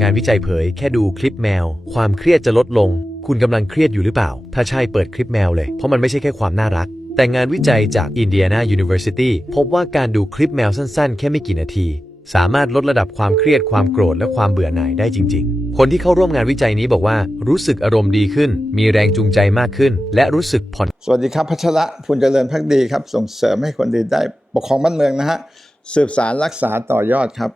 งานวิจัยเผยแค่ดูคลิปแมว ความเครียดจะลดลง คุณกำลังเครียดอยู่หรือเปล่า ถ้าใช่เปิดคลิปแมวเลย เพราะมันไม่ใช่แค่ความน่ารัก แต่งานวิจัยจาก Indiana University พบว่าการดูคลิปแมวสั้นๆ แค่ไม่กี่นาที สามารถลดระดับความเครียดความโกรธและความเบื่อหน่ายได้จริง ๆ คนที่เข้าร่วมงานวิจัยนี้บอกว่ารู้สึกอารมณ์ดีขึ้น มีแรงจูงใจมากขึ้น และรู้สึกผ่อน สวัสดีครับพัชระพุนเจริญพักดีครับ ส่งเสริมให้คนดีได้ปกครองบ้านเมืองนะฮะสืบสารรักษาต่อยอดครับ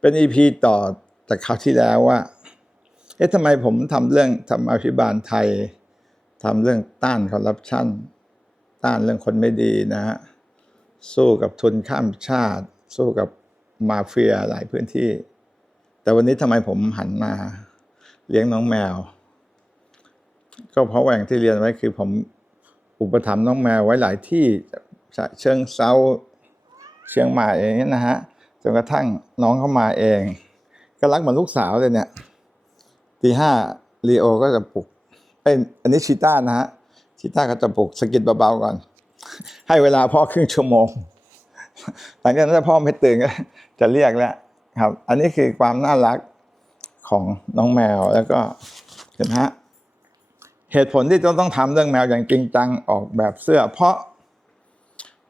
เป็นอีพีต่อ จากคราวที่แล้วว่า เอ๊ะทำไมผมทำเรื่องทำอภิบาลไทยทำเรื่องต้านคอร์รัปชันต้านเรื่องคนไม่ดีนะฮะสู้กับทุนข้ามชาติ สู้กับมาเฟียหลายพื้นที่ แต่วันนี้ทำไมผมหันมาเลี้ยงน้องแมว ก็เพราะว่าอย่งที่เรียนไว้คือผมอุปถัมภ์น้องแมวไว้หลายที่เชิงเซาเชียงใหม่อย่างนี้นะฮะจนกระทั่งน้องเข้ามาเอง ก็รักเหมือนลูกสาวเลยเนี่ยตีห้าลีโอก็จะปลุกเอ้ยอันนี้ชีต้านะฮะชีต้าก็จะปลุกสกิดเบาๆก่อน ให้เวลาพ่อครึ่งชั่วโมง หลังจากนั้นถ้าพ่อไม่ตื่นก็จะเรียกแล้วครับ อันนี้คือความน่ารักของน้องแมวแล้วก็เห็นไหมฮะเหตุผลที่ต้องต้องทำเรื่องแมวอย่างจริงจังออกแบบเสื้อ เพราะ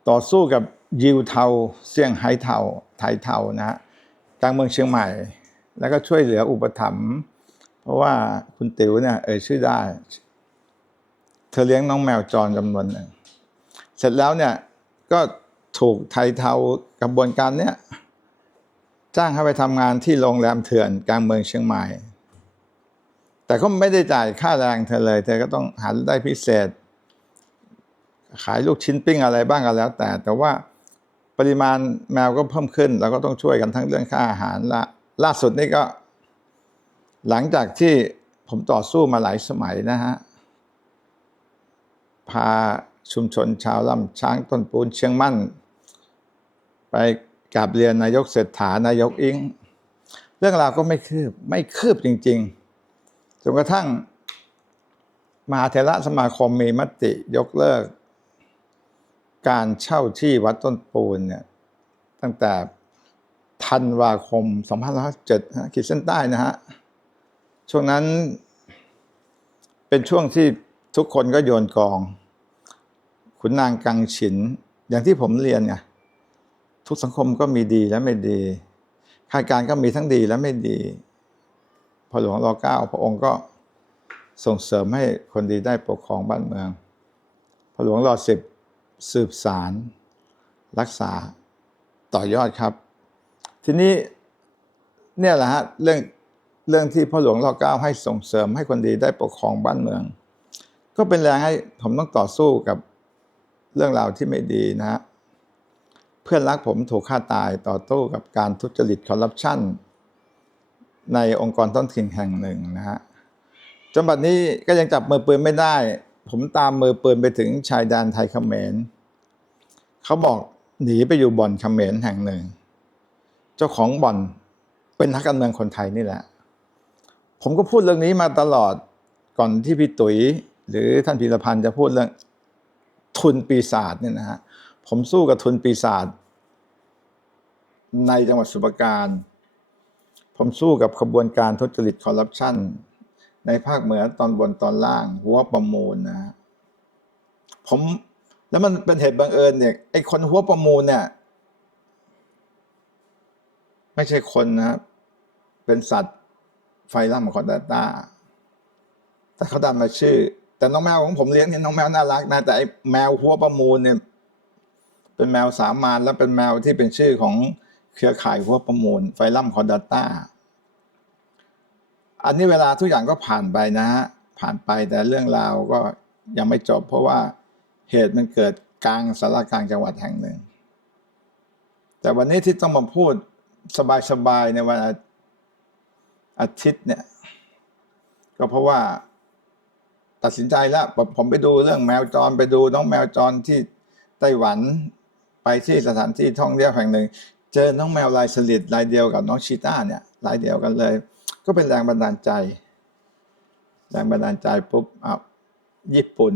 ต่อสู้กับยิวเทาเซี่ยงไฮเทาไทยเทานะฮะกลางเมืองเชียงใหม่ แล้วก็ช่วยเหลืออุปถัมภ์เพราะว่าคุณติ๋วเนี่ยเอ่ยชื่อได้ เธอเลี้ยงน้องแมวจรจำนวนหนึ่งเสร็จแล้วเนี่ยก็ถูกไทยเทากระบวนการเนี้ยจ้างให้ไปทำงานที่โรงแรมเถื่อนกลางเมืองเชียงใหม่ แต่ก็ไม่ได้จ่ายค่าแรงเธอเลย เธอก็ต้องหาได้พิเศษ ขายลูกชิ้นปิ้งอะไรบ้างก็แล้วแต่ แต่ว่าปริมาณแมวก็เพิ่มขึ้นเราก็ต้องช่วยกันทั้งเรื่องค่าอาหารละ ล่าสุดนี่ก็ หลังจากที่ผมต่อสู้มาหลายสมัยนะฮะ พาชุมชนชาวลำช้างต้นปูนเชียงมั่น ไปกราบเรียนนายกเศรษฐานายกอิง เรื่องราวก็ไม่คืบ ไม่คืบจริงๆจนกระทั่งมหาเถระสมาคมมีมติยกเลิก การเช่าที่วัดต้นปูนเนี่ยตั้งแต่ ธันวาคม 2507นะขีดเส้นใต้นะฮะ ช่วงนั้น เป็นช่วงที่ทุกคนก็โยนกอง ขุนนางกังฉิน อย่างที่ผมเรียนไงทุกสังคมก็มีดีและไม่ดีข้าการก็มีทั้งดีและไม่ดี พอหลวงรอเก้าพระองค์ก็ส่งเสริมให้คนดีได้ปกครองบ้านเมือง พอหลวงรอสิบสืบสาร รักษาต่อยอดครับ ทีนี้เนี่ยแหละฮะเรื่องเรื่องที่พ่อหลวงรอเก้าให้ส่งเสริมให้คนดีได้ปกครองบ้านเมือง ก็เป็นแรงให้ผมต้องต่อสู้กับเรื่องราวที่ไม่ดีนะฮะเพื่อนรักผมถูกฆ่าตายต่อตู้กับการทุจริตคอร์รัปชันในองค์กรท้องถิ่นแห่งหนึ่งนะฮะจนบัดนี้ก็ยังจับมือปืนไม่ได้ ผมตามมือปืนไปถึงชายแดนไทยเขมรเขาบอกหนีไปอยู่บ่อนเขมรแห่งหนึ่ง เจ้าของบ่อนเป็นนักการเมืองคนไทยนี่แหละ ผมก็พูดเรื่องนี้มาตลอดก่อนที่พี่ตุ๋ย หรือท่านพีรพันธ์จะพูดเรื่องทุนปีศาจเนี่ยนะฮะผมสู้กับทุนปีศาจในจังหวัดสุพรราการผมสู้กับขบวนการทุจริตคอร์รัปชันในภาคเหนือตอนบนตอนล่างหัวประมูลนะฮะผมแล้วมันเป็นเหตุบังเอิญเนี่ยไอ้คนหัวประมูลเนี่ย ไม่ใช่คนนะครับ เป็นสัตว์ไฟล่ำคอนดาต้าแต่เขาดันมาชื่อ แต่น้องแมวของผมเลี้ยงเนี่ยน้องแมวน่ารักนะแต่ไอ้แมวหัวประมูลเนี่ย เป็นแมวสามานและเป็นแมวที่เป็นชื่อของเครือข่ายหัวประมูล ไฟลัมคอนดัตต้าอันนี้เวลาทุกอย่างก็ผ่านไปนะฮะผ่านไปแต่เรื่องราวก็ยังไม่จบ เพราะว่าเหตุมันเกิดกลางสารกลางจังหวัดแห่งหนึ่ง แต่วันนี้ที่ต้องมาพูด สบายๆในวันอาทิตย์เนี่ย ก็เพราะว่าตัดสินใจแล้วผมไปดูเรื่องแมวจรไปดูน้องแมวจรที่ไต้หวันไปที่สถานที่ท่องเที่ยวแห่งหนึ่ง เจอน้องแมวลายสลิดลายเดียวกับน้องชีต้าเนี่ยลายเดียวกันเลย ก็เป็นแรงบันดาลใจ แรงบันดาลใจปุ๊บอะญี่ปุ่น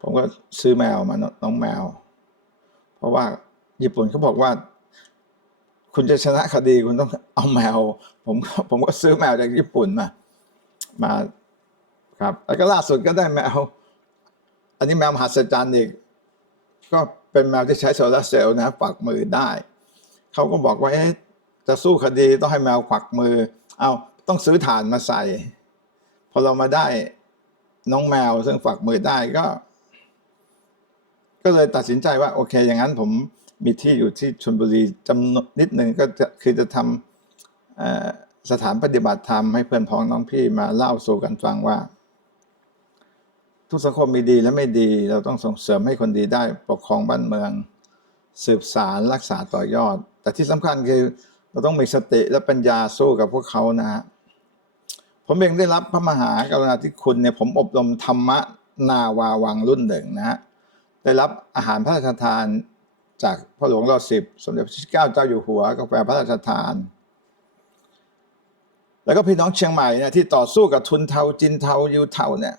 ผมก็ซื้อแมวมาน้องแมว เพราะว่าญี่ปุ่นเขาบอกว่า คุณจะชนะคดีคุณต้องเอาแมว ผมก็ผมก็ซื้อแมวจากญี่ปุ่นมามาครับ แล้วก็ล่าสุดก็ได้แมว อันนี้แมวมหัศจรรย์อีก ก็เป็นแมวที่ใช้โซลาเซลล์นะฝักมือได้ เขาก็บอกว่าเอ๊ะจะสู้คดีต้องให้แมวขวักมือ เอาต้องซื้อถ่านมาใส่ พอเรามาได้น้องแมวซึ่งฝักมือได้ก็ ก็เลยตัดสินใจว่า โอเค อย่างนั้นผม มีที่อยู่ที่ชลบุรีจำนวนนิดหนึ่งก็จะคือจะทำสถานปฏิบัติธรรมให้เพื่อนพ้องน้องพี่มาเล่าสู่กันฟังว่า ทุกสังคมมีดีและไม่ดี เราต้องส่งเสริมให้คนดีได้ปกครองบ้านเมือง สืบสารรักษาต่อยอด แต่ที่สำคัญคือเราต้องมีสติและปัญญาสู้กับพวกเขานะฮะผมเองได้รับพระมหากรุณาธิคุณเนี่ยผมอบรมธรรมะนาวาวังรุ่นหนึ่งนะฮะได้รับอาหารพระราชทาน จากพระหลวงรอสิบสมเด็จพระที่เก้าเจ้าอยู่หัวกาแฟพระราชทาน แล้วก็พี่น้องเชียงใหม่เนี่ยที่ต่อสู้กับทุนเทาจินเทายูเทาเนี่ย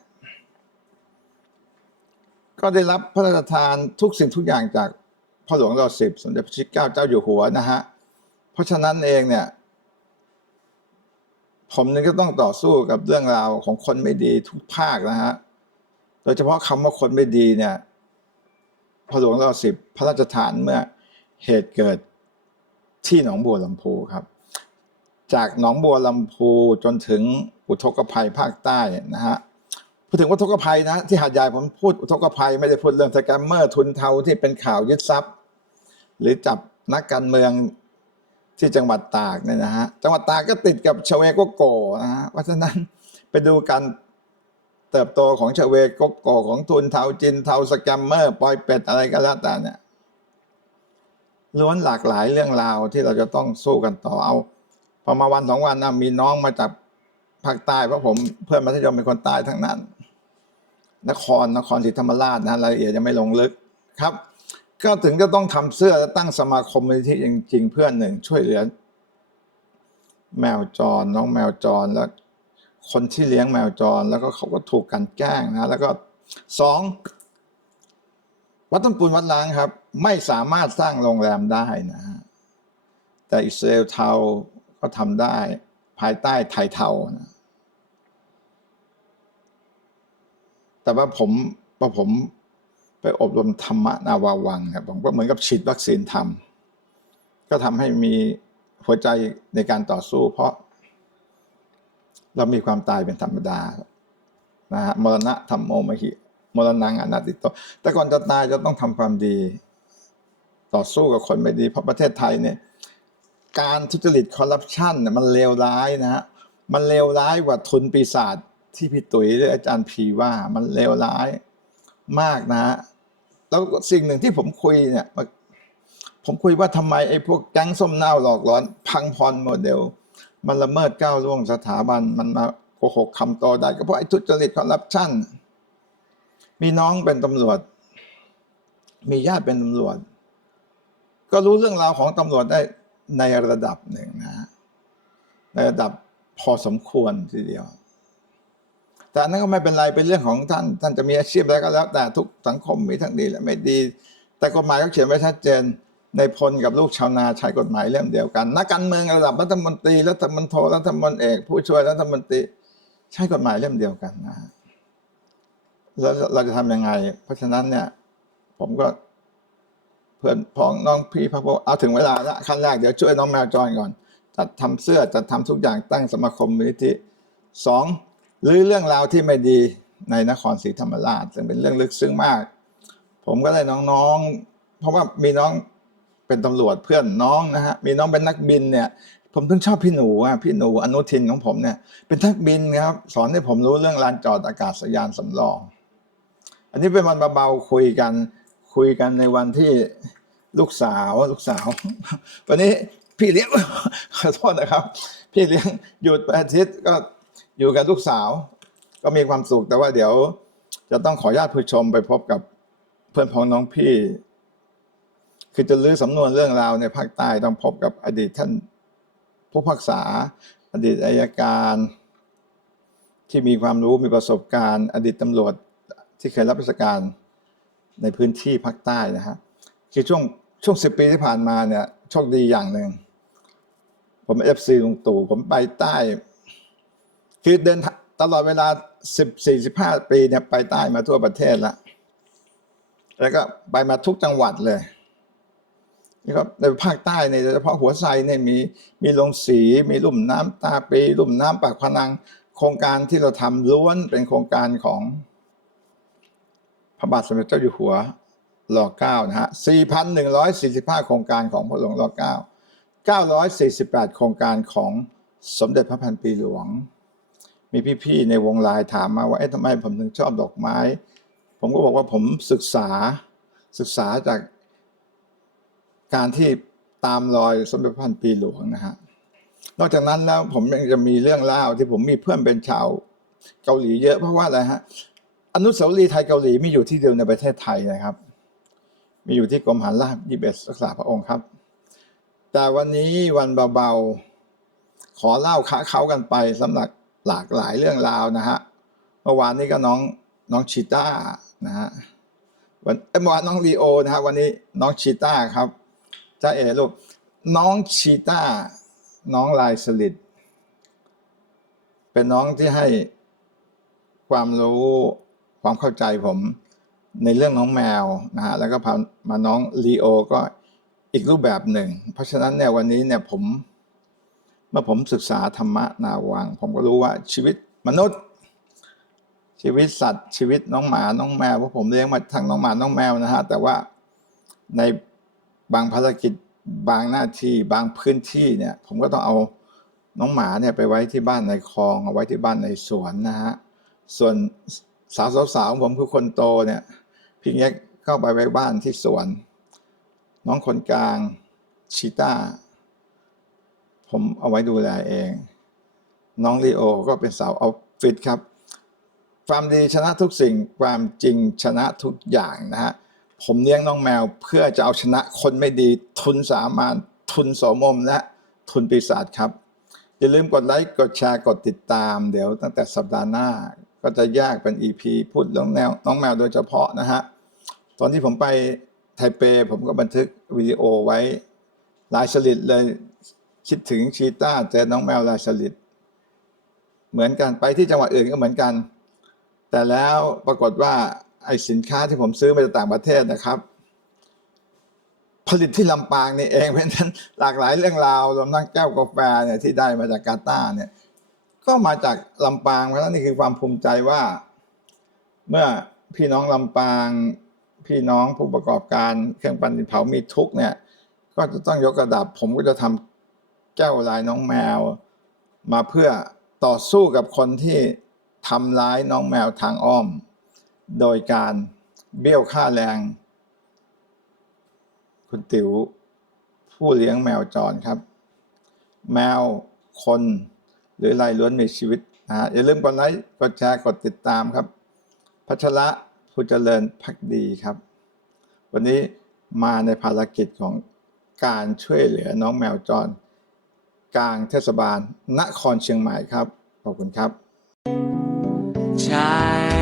ก็ได้รับพระราชทานทุกสิ่งทุกอย่างจากพ่อหลวงรอสิบสมเด็จพระชิก้าเจ้าอยู่หัวนะฮะเพราะฉะนั้นเองเนี่ยผมนึงก็ต้องต่อสู้กับเรื่องราวของคนไม่ดีทุกภาคนะฮะโดยเฉพาะคำว่าคนไม่ดีเนี่ย พ่อหลวงรอสิบพระราชทานเมื่อเหตุเกิดที่หนองบัวลำพูครับ จากหนองบัวลำพูจนถึงอุทกภัยภาคใต้นะฮะพูดถึงอุทกภัยนะที่หาดใหญ่ผมพูดอุทกภัยไม่ได้พูดเรื่องสแกมเมอร์ทุนเทาที่เป็นข่าวยึดทรัพย์ หรือจับนักการเมืองที่จังหวัดตากเนี่ยนะฮะจังหวัดตากก็ติดกับชเวโกโกนะฮะเพราะฉะนั้นไปดูการ เติบโตของชเวโกโกของทุนเทาจินเทาสแกมเมอร์ปอยเป็ดอะไรก็แล้วแต่เนี่ยล้วนหลากหลายเรื่องราวที่เราจะต้องสู้กันต่อเอาพอมาวันสองวันนะมีน้องมาจากภาคใต้เพราะผมเพื่อนมัธยมเป็นคนใต้ทั้งนั้น นครนครศรีธรรมราชนะรายละเอียดยังไม่ลงลึกครับ ก็ถึงจะต้องทำเสื้อและตั้งสมาคมมูลนิธิจริง ๆ เพื่อนหนึ่งช่วยเหลือแมวจรน้องแมวจรแล้ว คนที่เลี้ยงแมวจร แล้วก็เขาก็ถูกกันแกล้งนะแล้วก็สองวัดต้นปูนวัดล้างครับ ไม่สามารถสร้างโรงแรมได้นะฮะแต่อิสราเอลเทาก็ทำได้ภายใต้ไทยเทานะแต่ว่าผมพอผมไปอบรมธรรมะนาวาวังครับผมก็เหมือนกับฉีดวัคซีนทำก็ทำให้มีหัวใจในการต่อสู้ เพราะ เรามีความตายเป็นธรรมดานะฮะมรณะธรรมโมมหิ มรณังอนัตติโตแต่ก่อนจะตายจะต้องทำความดี ต่อสู้กับคนไม่ดี เพราะประเทศไทยเนี่ย การทุจริตคอร์รัปชันเนี่ยมันเลวร้ายนะฮะมันเลวร้ายกว่าทุนปีศาจที่พี่ตุ๋ยหรืออาจารย์พีว่ามันเลวร้ายมากนะฮะแล้วสิ่งหนึ่งที่ผมคุยเนี่ยผมคุยว่าทำไมไอ้พวกแก๊งส้มเน่าหลอกหลอนพังพรโมเดล มันละเมิดก้าวล่วงสถาบันมันมาโกหกคำโตได้ก็เพราะไอ้ทุจริตคอร์รัปชันมีน้องเป็นตำรวจ มีญาติเป็นตำรวจ ก็รู้เรื่องราวของตำรวจได้ในระดับหนึ่งนะในระดับพอสมควรทีเดียว แต่นนั้นก็ไม่เป็นไรเป็นเรื่องของท่าน ท่านจะมีอาชีพอะไรก็แล้วแต่ทุกสังคมมีทั้งดีและไม่ดี แต่กฎหมายก็เขียนไว้ชัดเจน ในพลกับลูกชาวนาใช้กฎหมายเล่มเดียวกัน นักการเมืองระดับรัฐมนตรีรัฐมนตรีรัฐมนตรีเอกผู้ช่วยรัฐมนตรีใช้กฎหมายเล่มเดียวกันนะฮะแล้วเราจะทำยังไง เพราะฉะนั้นเนี่ย ผมก็ เพื่อนพ้องน้องพี่พักพวกเอาถึงเวลาละขั้นแรกเดี๋ยวช่วยน้องแมวจอยก่อน จัดทำเสื้อจัดทำทุกอย่างตั้งสมาคมมูลนิธิสองหรือเรื่องราวที่ไม่ดีในนครศรีธรรมราชซึ่งเป็นเรื่องลึกซึ้งมาก ผมก็ได้น้องๆ เพราะว่ามีน้อง เป็นตำรวจเพื่อนน้องนะฮะมีน้องเป็นนักบินเนี่ย ผมถึงชอบพี่หนูอะพี่หนูอนุทินของผมเนี่ย เป็นนักบินครับ สอนให้ผมรู้เรื่องลานจอดอากาศยานสำรอง อันนี้เป็นวันเบาๆคุยกัน คุยกันในวันที่ลูกสาวลูกสาว วันนี้พี่เลี้ยงขอโทษนะครับ พี่เลี้ยงหยุดปอาทิตย์ก็อยู่กับลูกสาว ก็มีความสุขแต่ว่าเดี๋ยว จะต้องขออนุญาตผู้ชมไปพบกับเพื่อนพ้องน้องพี่ คือจะลื้อสำนวนเรื่องราวในภาคใต้ต้องพบกับอดีตท่านผู้พักษา อดีตอายการ ที่มีความรู้มีประสบการณ์ อดีตตำรวจที่เคยรับราชการในพื้นที่ภาคใต้นะฮะคือช่วงช่วงสิบปีที่ผ่านมาเนี่ยโชคดีอย่างหนึ่งผมเอฟซีลุงตู่ผมไปใต้ คือเดินตลอดเวลาสิบสี่สิบห้าปีเนี่ยไปใต้มาทั่วประเทศละแล้วก็ไปมาทุกจังหวัดเลย นี่ก็ในภาคใต้เนี่ยโดยเฉพาะหัวไซเนี่ยมีมีลงสีมีลุ่มน้ำตาปีลุ่มน้ำปากพนัง โครงการที่เราทำล้วนเป็นโครงการของพระบาทสมเด็จเจ้าอยู่หัวรอเก้านะฮะ4,145 โครงการของพระหลวงรอเก้า948 โครงการของสมเด็จพระพันปีหลวง มีพี่ๆในวงไลน์ถามมาว่าเอ๊ะทำไมผมถึงชอบดอกไม้ ผมก็บอกว่าผมศึกษาศึกษาจาก การที่ตามรอยสมเด็จพระพันปีหลวงนะฮะนอกจากนั้นแล้วผมยังจะมีเรื่องเล่าที่ผมมีเพื่อนเป็นชาวเกาหลีเยอะเพราะว่าอะไรฮะอนุสาวรีย์ไทยเกาหลีมีอยู่ที่เดียวในประเทศไทยนะครับ มีอยู่ที่กรมหารราชยี่สิบเอ็ดรักษาพระองค์ครับ แต่วันนี้วันเบาๆขอเล่าค้าเขากันไปสำหรับหลากหลายเรื่องราวนะฮะเมื่อวานนี้ก็น้องน้องชีต้านะฮะวันเอ้ยเมื่อวานน้องลีโอนะฮะวันนี้น้องชีต้าครับ จ้าเอ๋ลูกน้องชีต้า น้องลายสลิดเป็นน้องที่ให้ความรู้ความเข้าใจผมในเรื่องน้องแมวนะฮะแล้วก็พามาน้องลีโอก็อีกรูปแบบหนึ่ง เพราะฉะนั้นเนี่ยวันนี้เนี่ยผม เมื่อผมศึกษาธรรมะนาวัง ผมก็รู้ว่าชีวิตมนุษย์ ชีวิตสัตว์ ชีวิตน้องหมาน้องแมวเพราะผมเลี้ยงมาทั้งน้องหมาน้องแมวนะฮะแต่ว่าใน บางภารกิจบางหน้าที่บางพื้นที่เนี่ย ผมก็ต้องเอาน้องหมาเนี่ยไปไว้ที่บ้านในคลองเอาไว้ที่บ้านในสวนนะฮะส่วนสาวสาวของผมคือคนโตเนี่ยพี่เงี้ยเข้าไปไว้บ้านที่สวน น้องคนกลางชีต้าผมเอาไว้ดูแลเอง น้องลีโอก็เป็นสาวออฟฟิศครับ ความดีชนะทุกสิ่งความจริงชนะทุกอย่างนะฮะ ผมเลี้ยงน้องแมวเพื่อจะเอาชนะคนไม่ดี ทุนสามานทุนโสมมและทุนปีศาจครับ อย่าลืมกดไลค์กดแชร์กดติดตาม เดี๋ยวตั้งแต่สัปดาห์หน้า ก็จะแยกเป็น EP พูดเรื่องแนวน้องแมวโดยเฉพาะนะฮะตอนที่ผมไปไทเป ผมก็บันทึกวิดีโอไว้หลายสลิดเลยคิดถึงชีต้าเจอน้องแมวลายสลิดเหมือนกันไปที่จังหวัดอื่นก็เหมือนกัน แต่แล้วปรากฏว่า ไอ้สินค้าที่ผมซื้อมาจากต่างประเทศนะครับ ผลิตที่ลำปางนี่เอง เพราะฉะนั้นหลากหลายเรื่องราวรวมทั้งแก้วกาแฟเนี่ยที่ได้มาจากกาตาร์เนี่ยก็มาจากลำปางเพราะฉะนั้นนี่คือความภูมิใจว่า เมื่อพี่น้องลำปางพี่น้องผู้ประกอบการเครื่องปั้นดินเผามีทุกเนี่ย ก็จะต้องยกระดับ ผมก็จะทำแก้วลายน้องแมว มาเพื่อต่อสู้กับคนที่ทำร้ายน้องแมวทางอ้อม โดยการเบี้ยวค่าแรง คุณติ๋วผู้เลี้ยงแมวจรครับ แมวคนหรือไรล้วนมีชีวิตนะอย่าลืมกดไลค์กดแชร์กดติดตามครับ พัชระผู้เจริญพักดีครับ วันนี้มาในภารกิจของการช่วยเหลือน้องแมวจร กลางเทศบาลนครเชียงใหม่ครับ ขอบคุณครับใช่เลย